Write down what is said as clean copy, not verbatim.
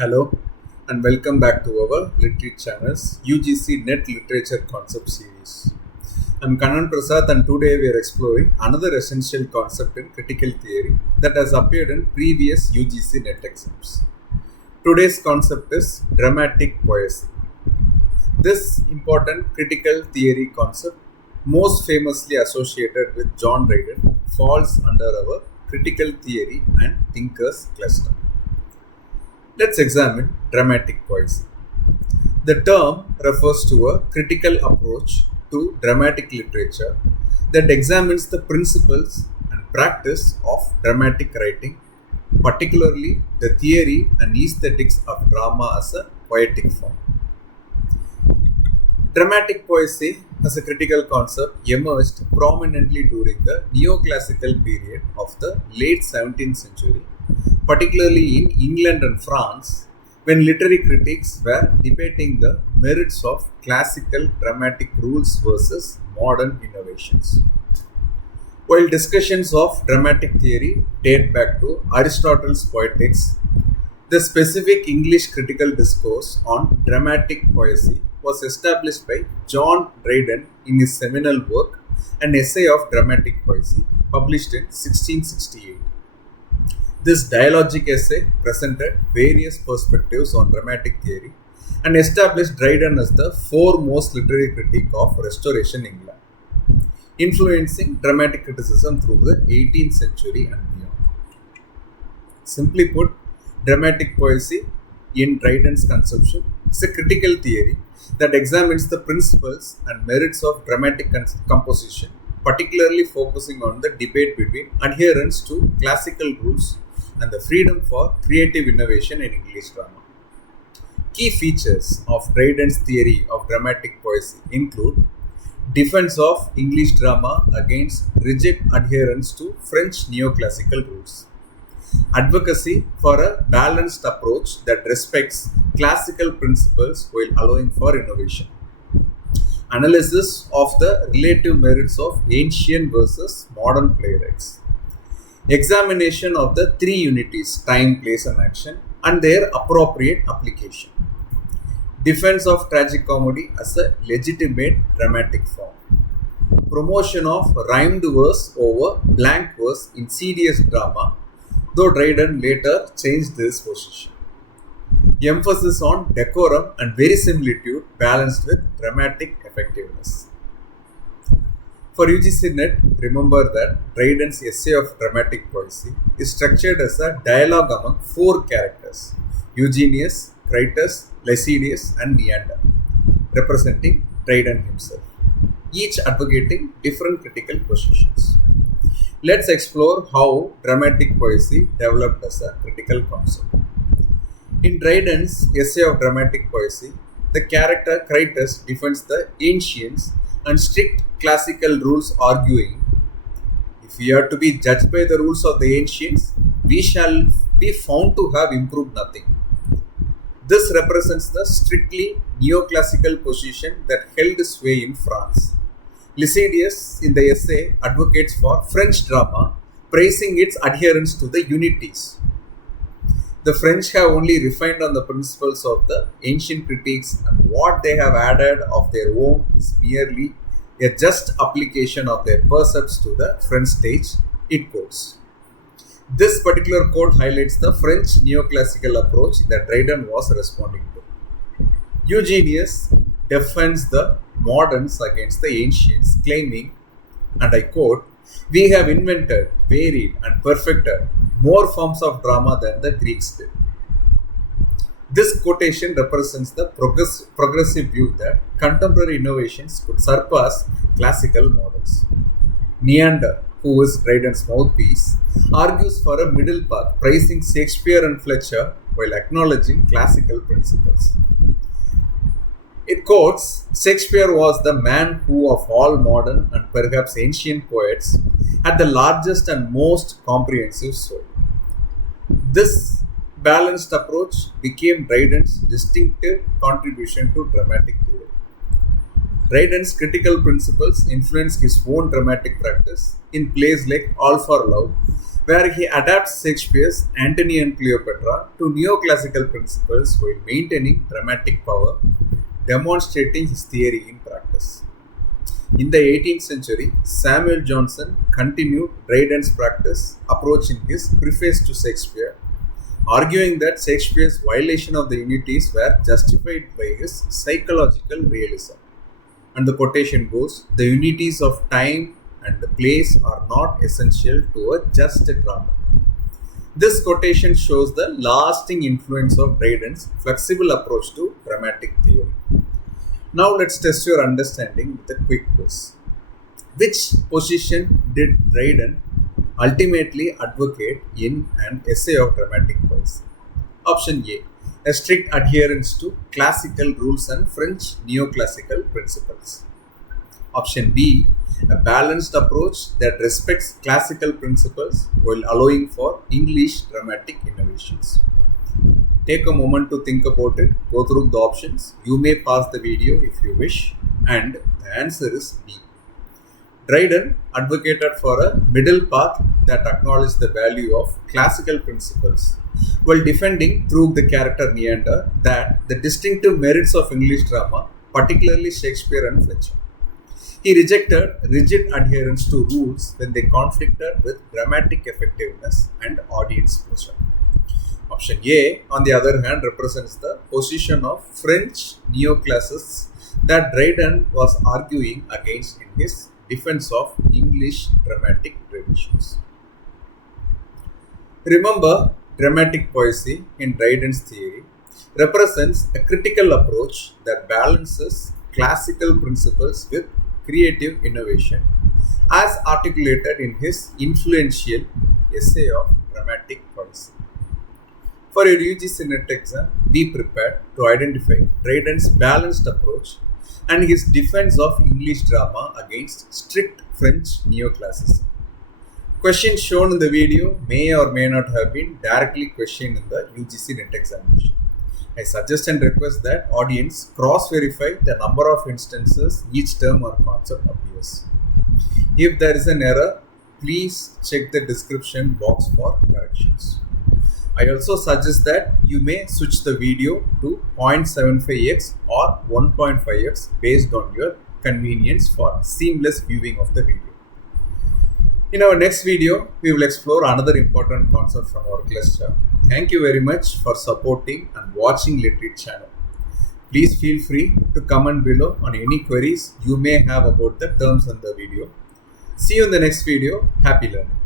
Hello and welcome back to our Literary channel's UGC NET Literature Concept Series. I'm Kanan Prasad and today we are exploring another essential concept in critical theory that has appeared in previous UGC NET exams. Today's concept is dramatic poesy. This important critical theory concept, most famously associated with John Dryden, falls under our critical theory and thinkers cluster. Let's examine dramatic poesy. The term refers to a critical approach to dramatic literature that examines the principles and practice of dramatic writing, particularly the theory and aesthetics of drama as a poetic form. Dramatic poesy as a critical concept emerged prominently during the neoclassical period of the late 17th century, particularly in England and France, when literary critics were debating the merits of classical dramatic rules versus modern innovations. While discussions of dramatic theory date back to Aristotle's Poetics, the specific English critical discourse on dramatic poesy was established by John Dryden in his seminal work, An Essay of Dramatic Poesy, published in 1668. This dialogic essay presented various perspectives on dramatic theory and established Dryden as the foremost literary critic of Restoration England, influencing dramatic criticism through the 18th century and beyond. Simply put, dramatic poesy, in Dryden's conception, is a critical theory that examines the principles and merits of dramatic composition, particularly focusing on the debate between adherence to classical rules and the freedom for creative innovation in English drama. Key features of Dryden's theory of dramatic poesy include defense of English drama against rigid adherence to French neoclassical rules, advocacy for a balanced approach that respects classical principles while allowing for innovation, analysis of the relative merits of ancient versus modern playwrights, examination of the three unities, time, place and action, and their appropriate application, defense of tragic comedy as a legitimate dramatic form, promotion of rhymed verse over blank verse in serious drama, though Dryden later changed this position, emphasis on decorum and verisimilitude balanced with dramatic effectiveness. For UGC NET, remember that Dryden's essay of dramatic poesy is structured as a dialogue among four characters: Eugenius, Critus, Lycidius, and Neander, representing Dryden himself, each advocating different critical positions. Let's explore how dramatic poesy developed as a critical concept. In Dryden's essay of dramatic poesy, the character Critus defends the ancients and strict classical rules, arguing, if we are to be judged by the rules of the ancients, we shall be found to have improved nothing. This represents the strictly neoclassical position that held sway in France. Lycidius, in the essay, advocates for French drama, praising its adherence to the unities. The French have only refined on the principles of the ancient critics, and what they have added of their own is merely a just application of their percepts to the French stage, it quotes. This particular quote highlights the French neoclassical approach that Dryden was responding to. Eugenius defends the moderns against the ancients, claiming, and I quote, "We have invented, varied, and perfected more forms of drama than the Greeks did." This quotation represents the progressive view that contemporary innovations could surpass classical models. Neander, who is Dryden's mouthpiece, argues for a middle path, praising Shakespeare and Fletcher while acknowledging classical principles. It quotes, "Shakespeare was the man who, of all modern and perhaps ancient poets, had the largest and most comprehensive soul." This balanced approach became Dryden's distinctive contribution to dramatic theory. Dryden's critical principles influenced his own dramatic practice in plays like All for Love, where he adapts Shakespeare's Antony and Cleopatra to neoclassical principles while maintaining dramatic power, demonstrating his theory in practice. In the 18th century, Samuel Johnson continued Dryden's practice approach in his preface to Shakespeare, arguing that Shakespeare's violation of the unities were justified by his psychological realism. And the quotation goes, "The unities of time and place are not essential to a just drama." This quotation shows the lasting influence of Dryden's flexible approach to dramatic theory. Now let's test your understanding with a quick quiz. Which position did Dryden ultimately advocate in an essay of dramatic poesy? Option A, a strict adherence to classical rules and French neoclassical principles. Option B, a balanced approach that respects classical principles while allowing for English dramatic innovations. Take a moment to think about it, go through the options. You may pause the video if you wish, and the answer is B. Dryden advocated for a middle path that acknowledged the value of classical principles while defending through the character Neander that the distinctive merits of English drama, particularly Shakespeare and Fletcher. He rejected rigid adherence to rules when they conflicted with dramatic effectiveness and audience pleasure. Option A, on the other hand, represents the position of French neoclassics that Dryden was arguing against in his defense of English dramatic traditions. Remember, dramatic poesy in Dryden's theory represents a critical approach that balances classical principles with creative innovation, as articulated in his influential essay of dramatic poesy. For your UGC NET exam, be prepared to identify Dryden's balanced approach and his defense of English drama against strict French neoclassicism. Questions shown in the video may or may not have been directly questioned in the UGC NET examination. I suggest and request that audience cross-verify the number of instances each term or concept appears. If there is an error, please check the description box for corrections. I also suggest that you may switch the video to 0.75x or 1.5x based on your convenience for seamless viewing of the video. In our next video, we will explore another important concept from our cluster. Thank you very much for supporting and watching Literate channel. Please feel free to comment below on any queries you may have about the terms in the video. See you in the next video. Happy learning.